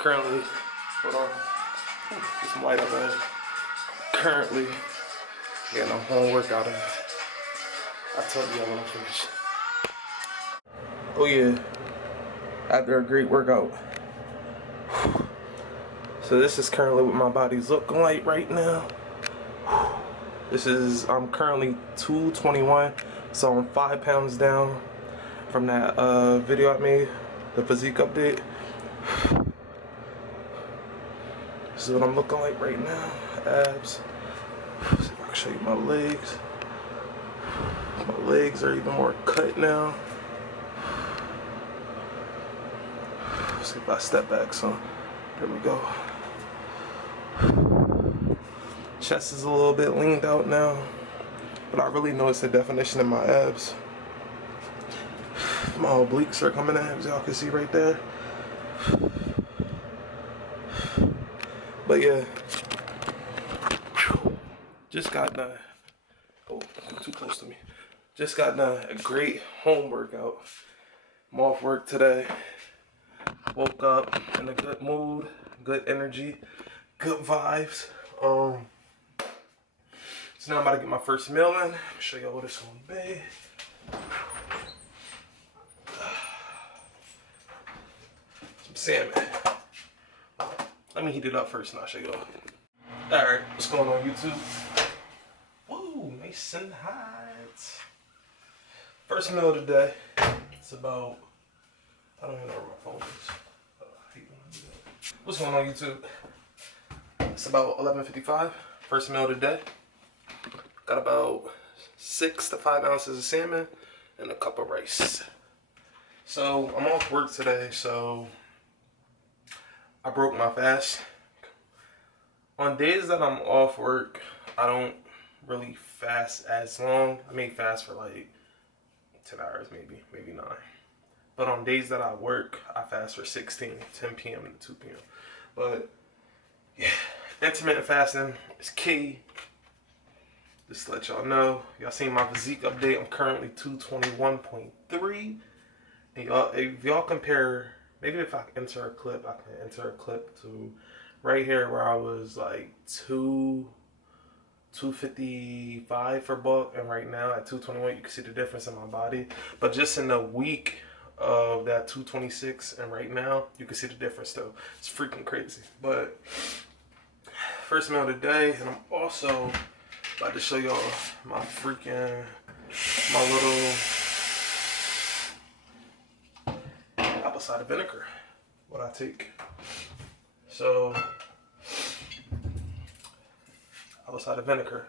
Currently, hold on, get some light up there. Currently, getting a home workout in. I told you I want to finish. Oh yeah, after a great workout. So this is currently what my body's looking like right now. This is, I'm currently 221, so I'm 5 pounds down from that video I made, the physique update. This is what I'm looking like right now. Abs. Let's see if I can show you my legs. My legs are even more cut now. Let's see if I step back some. There we go. Chest is a little bit leaned out now, but I really notice the definition in my abs. My obliques are coming in, as y'all can see right there. But yeah, just got done. Oh, too close to me. Just got done a great home workout. I'm off work today. Woke up in a good mood, good energy, good vibes. So now I'm about to get my first meal in. Show y'all what it's gonna be. Some salmon. Let me heat it up first and I'll show y'all. Alright, what's going on YouTube? Woo, nice and hot. First meal of the day. It's about, I don't even know where my phone is. I hate when I do that. What's going on YouTube? It's about 11:55. First meal of the day. Got about 6 to 5 ounces of salmon and a cup of rice. So I'm off work today, so I broke my fast. On days that I'm off work, I don't really fast as long. I may fast for like 10 hours, maybe 9. But on days that I work, I fast for 16, 10 p.m. to 2 p.m. But yeah, intermittent fasting is key. Just to let y'all know, y'all seen my physique update. I'm currently 221.3. And y'all, if y'all compare, maybe if I can enter a clip, I can enter a clip to right here where I was like 255 for bulk, and right now at 221, you can see the difference in my body. But just in a week of that 226 and right now, you can see the difference though. It's freaking crazy. But first meal of the day, and I'm also about to show y'all my little apple cider vinegar, what I take. So, apple cider vinegar.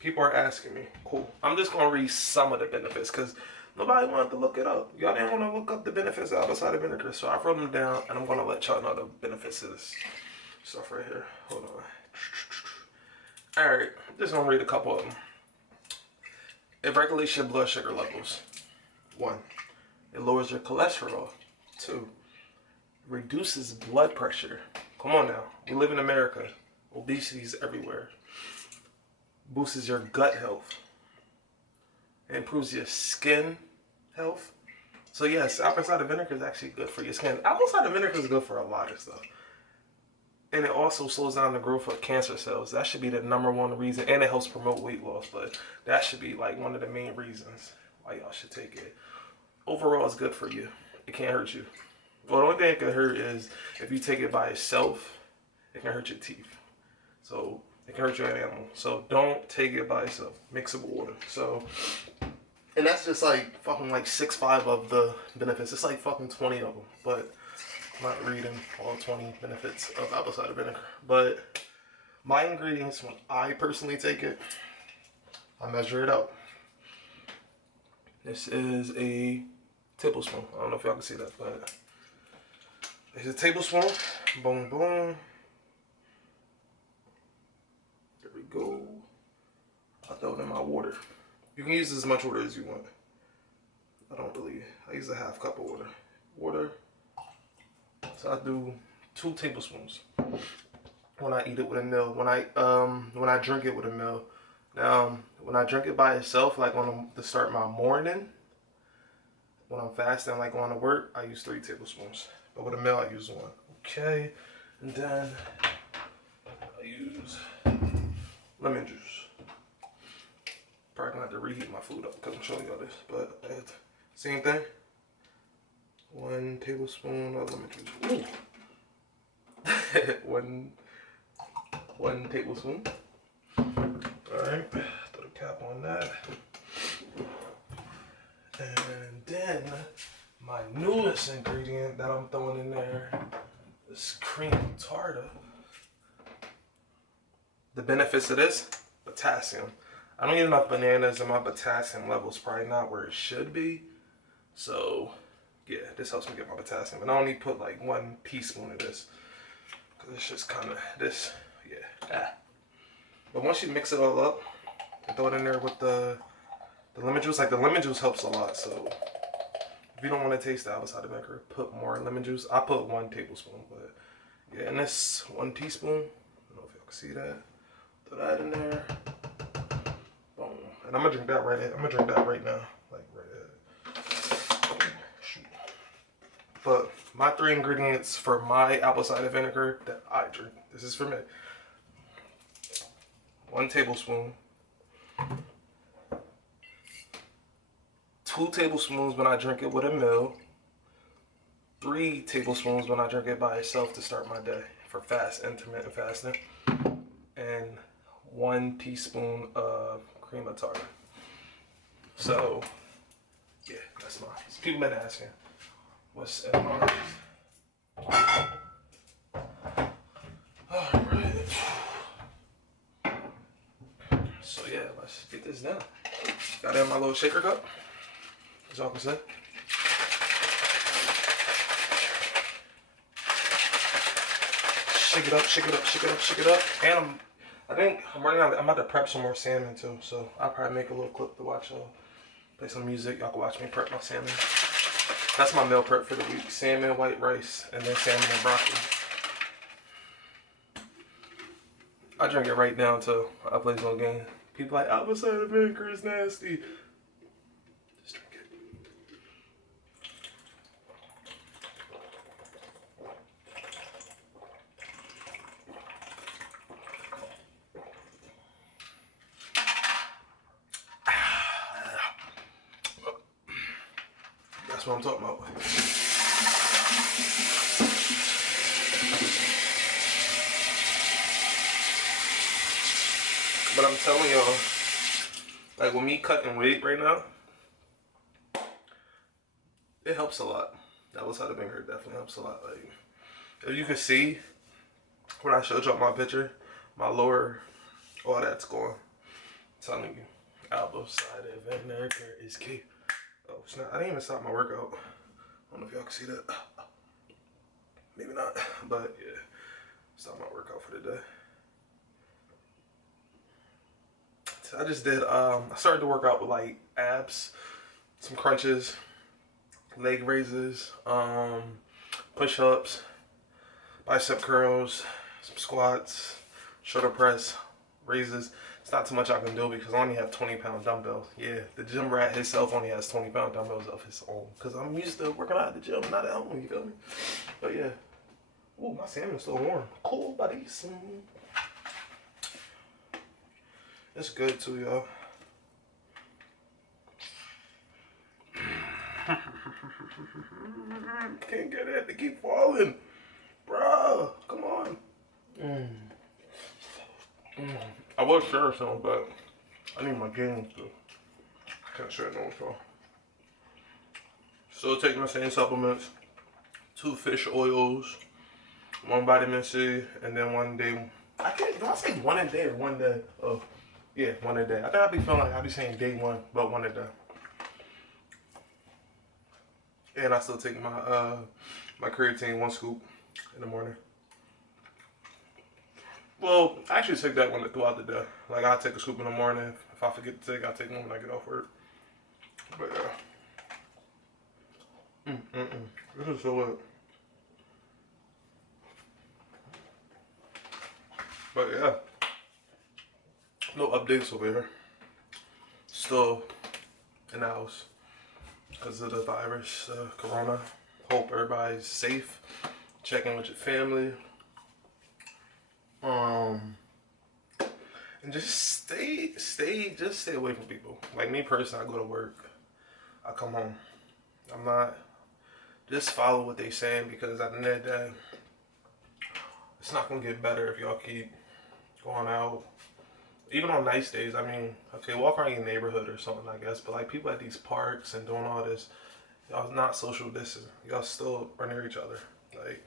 People are asking me, cool. I'm just gonna read some of the benefits because nobody wanted to look it up. Y'all didn't want to look up the benefits of apple cider vinegar, so I wrote them down and I'm gonna let y'all know the benefits of this stuff right here. Hold on. Alright, just gonna read a couple of them. It regulates your blood sugar levels. 1. It lowers your cholesterol. 2. Reduces blood pressure. Come on now, we live in America. Obesity is everywhere. Boosts your gut health. It improves your skin health. So yes, apple cider vinegar is actually good for your skin. Apple cider vinegar is good for a lot of stuff. And it also slows down the growth of cancer cells. That should be the #1 reason. And it helps promote weight loss. But that should be like one of the main reasons why y'all should take it. Overall, it's good for you. It can't hurt you. Well, the only thing it can hurt is if you take it by itself, it can hurt your teeth. So it can hurt your animal. So don't take it by itself. Mix it with water. So, and that's just like fucking like 6-5 of the benefits. It's like fucking 20 of them. But I'm not reading all 20 benefits of apple cider vinegar. But my ingredients, when I personally take it, I measure it out. This is a tablespoon. I don't know if y'all can see that, but it's a tablespoon. Boom, boom. There we go. I throw it in my water. You can use as much water as you want. I use a half cup of water. So I do 2 tablespoons when I eat it with a meal. When I drink it with a meal. Now, when I drink it by itself, like to start my morning, When I'm fasting, like going to work, I use 3 tablespoons. But with a meal, I use 1. Okay, and then I use lemon juice. Probably gonna have to reheat my food up because I'm showing y'all this. But same thing. 1 tablespoon of lemon juice. Ooh. one tablespoon. Alright, throw the cap on that. And then my newest ingredient that I'm throwing in there is cream tartar. The benefits of this, potassium. I don't eat enough bananas and my potassium level is probably not where it should be. So yeah, this helps me get my potassium. And I only put like 1 teaspoon of this. Cause it's just kind of this, yeah. But once you mix it all up and throw it in there with the lemon juice, like the lemon juice helps a lot. So if you don't want to taste the apple cider vinegar, put more lemon juice. I put 1 tablespoon, but yeah, and this 1 teaspoon. I don't know if y'all can see that. Throw that in there. Boom. And I'm gonna drink that right. I'm gonna drink that right now, like right. Shoot. But my 3 ingredients for my apple cider vinegar that I drink. This is for me. 1 tablespoon. 2 tablespoons when I drink it with a meal. 3 tablespoons when I drink it by itself to start my day for intermittent fasting. And 1 teaspoon of cream of tartar. So, yeah, that's mine. So people been asking, what's in mine? Alright. So yeah, let's get this done. Got in my little shaker cup, as y'all can see. Shake it up, shake it up, shake it up, shake it up. And I think I'm running out. I'm about to prep some more salmon too, so I'll probably make a little clip to watch. Play some music. Y'all can watch me prep my salmon. That's my meal prep for the week: salmon, white rice, and then salmon and broccoli. I drink it right down till I play some game. People like apple cider vinegar is nasty. Just drink it. That's what I'm talking about. But I'm telling y'all, like with me cutting weight right now, it helps a lot. That was how the vinegar definitely helps a lot. Like, if you can see, when I showed y'all my picture, my lower, all that's gone. I'm telling you, apple cider vinegar is key. Oh, it's not. I didn't even stop my workout. I don't know if y'all can see that. Maybe not, but yeah, stop my workout for the day. So I just did, I started to work out with like abs, some crunches, leg raises, push-ups, bicep curls, some squats, shoulder press, raises. It's not too much I can do because I only have 20-pound dumbbells. Yeah, the gym rat himself only has 20-pound dumbbells of his own because I'm used to working out at the gym, not at home, you feel me? But yeah. Ooh, my salmon's still warm. Cool, buddies. It's good too, y'all. Can't get it. They keep falling. Bruh, come on. I was sure some, but I need my gains too. I can't share no so. Still taking the same supplements. 2 fish oils, 1 vitamin C, and then 1 day. I can't, do I say 1 a day or 1 day? Oh, yeah, 1 a day. I think I be feeling like I be saying day 1, but 1 a day. And I still take my my creatine 1 scoop in the morning. Well, I actually take that one throughout the day. Like I take a scoop in the morning. If I forget to take, I take one when I get off work. But yeah. This is so lit. But yeah. No updates over here. Still in the house. because of the virus, corona. Hope everybody's safe. Check in with your family. And just stay away from people. Like me personally, I go to work, I come home. I'm not, just follow what they saying, because at the end of the day, it's not gonna get better if y'all keep going out. Even on nice days, I mean, okay, walk around your neighborhood or something, I guess, but like people at these parks and doing all this, y'all not social distancing. Y'all still are near each other. Like,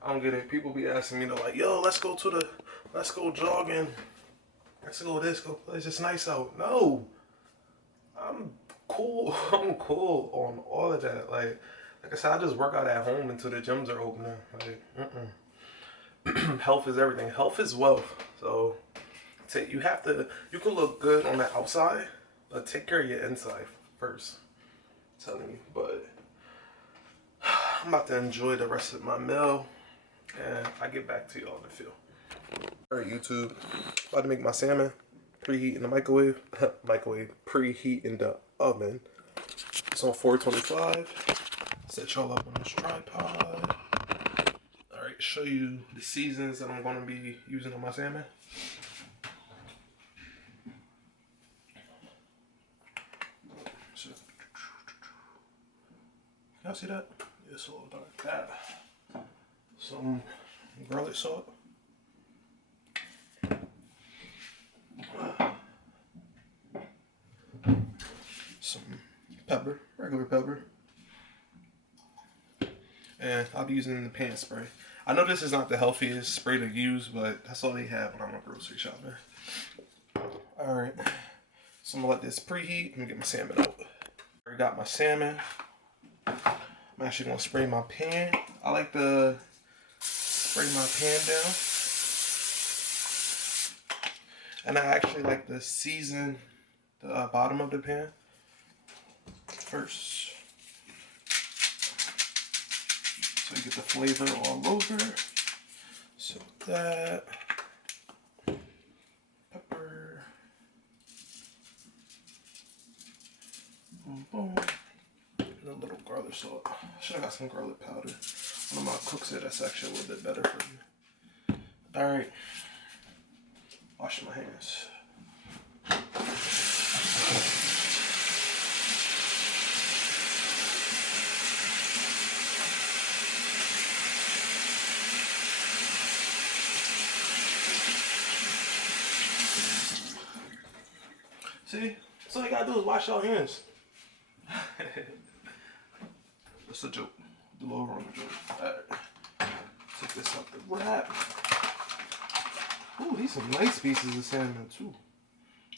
I don't get it. People be asking me, they're like, yo, let's go jogging. Let's go it's just nice out. No, I'm cool. I'm cool on all of that. Like I said, I just work out at home until the gyms are opening. Like, health is everything. Health is wealth. So, you can look good on the outside, but take care of your inside first. I'm telling you. But I'm about to enjoy the rest of my meal, and I get back to y'all in the field. Alright, YouTube, about to make my salmon. Preheat in the microwave. Preheat in the oven. It's on 425. Set y'all up on this tripod. Alright, show you the seasons that I'm going to be using on my salmon. Y'all see that? It's a little dark. That. Some garlic salt. Some pepper, regular pepper. And I'll be using the pan spray. I know this is not the healthiest spray to use, but that's all they have when I'm grocery shopping. Alright, so I'm gonna let this preheat. Let me get my salmon out. I got my salmon. I'm actually gonna spray my pan. I like to spray my pan down. And I actually like to season the bottom of the pan first, so you get the flavor all over. So that pepper, boom, boom, and a little garlic salt. Should have got some garlic powder. One of my cooks said that's actually a little bit better for you. All right, wash my hands. See? That's all you gotta do is wash your hands. That's a joke. Do a little wrong joke. Alright. Take this out the wrap. Ooh, these some nice pieces of salmon too.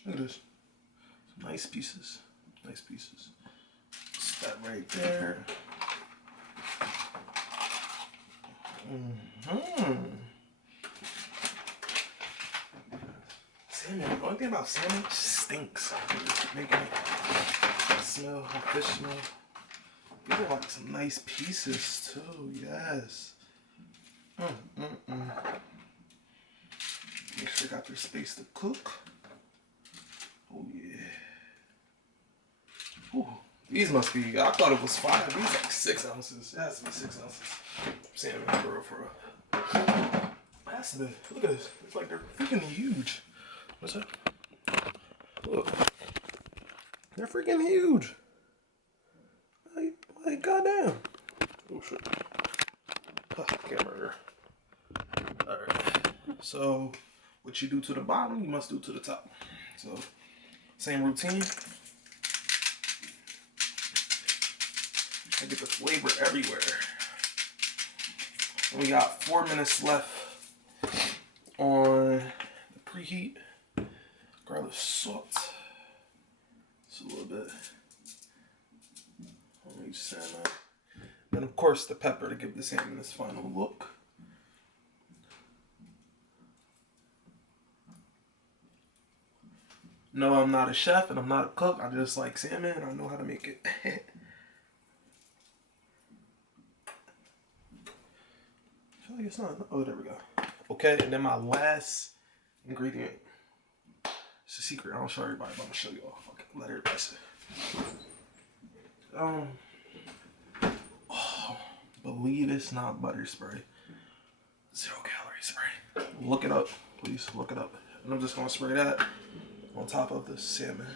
Look at this. Some nice pieces. Nice pieces. Just that right there. Salmon, the only thing about salmon, it stinks. Making it smell, how fish smell. These are like some nice pieces too, yes. Make sure they got their space to cook. Oh yeah. Ooh, these must be, I thought it was 5. These like 6 ounces. It has to be 6 ounces. Salmon for real. Has to be. Look at this. It's like they're freaking huge. What's that? Look. They're freaking huge. Like goddamn. Oh shit. Camera. Alright. So what you do to the bottom, you must do to the top. So same routine. I get the flavor everywhere. And we got 4 minutes left on the preheat. Garlic salt. Just a little bit on each salmon. And of course the pepper to give the salmon this final look. No, I'm not a chef and I'm not a cook. I just like salmon and I know how to make it. I feel like it's not. Oh, there we go. Okay, and then my last ingredient. It's a secret. I don't show everybody, but I'm gonna show y'all. Fuck it. Let everybody see. Oh, believe it's not butter spray. 0 calorie spray. Look it up, please. Look it up. And I'm just gonna spray that on top of the salmon.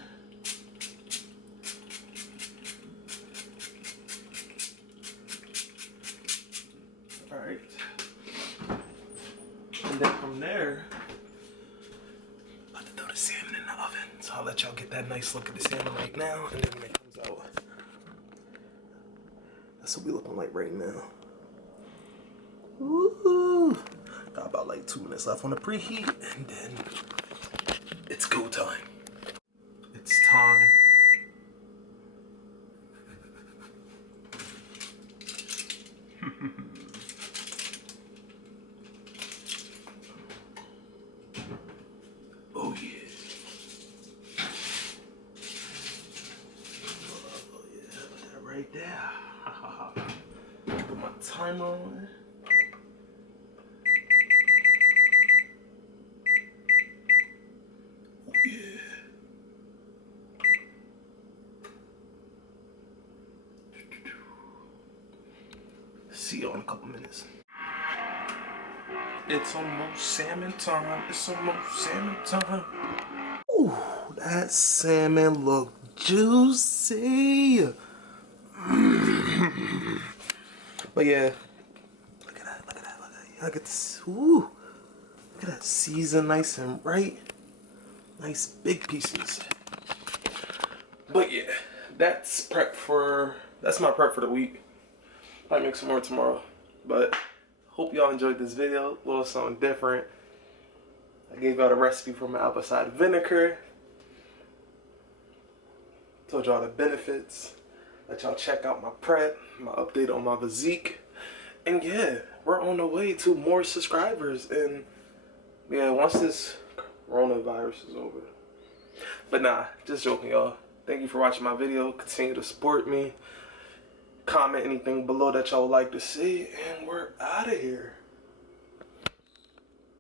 All right. And then from there, I'm about to throw the salmon in the oven. So I'll let y'all get that nice look at the salmon right now, and then when it comes out, that's what we looking like right now. Woo! Got about like 2 minutes left on the preheat, and then it's go time. It's time. Oh yeah. Oh yeah, put that right there. Put my timer on. Oh yeah. See you in a couple minutes. It's almost salmon time. It's almost salmon time. Ooh, that salmon look juicy. But yeah, look at that, look at that, look at that. Look at this. Ooh, look at that season, nice and right. Nice big pieces. But yeah, that's my prep for the week. Might make some more tomorrow. But hope y'all enjoyed this video. A little something different. I gave y'all the recipe for my apple cider vinegar. Told y'all the benefits. Let y'all check out my prep, my update on my physique. And yeah, we're on the way to more subscribers. And yeah, once this coronavirus is over. But nah, just joking, y'all. Thank you for watching my video. Continue to support me. Comment anything below that y'all would like to see. And we're out of here.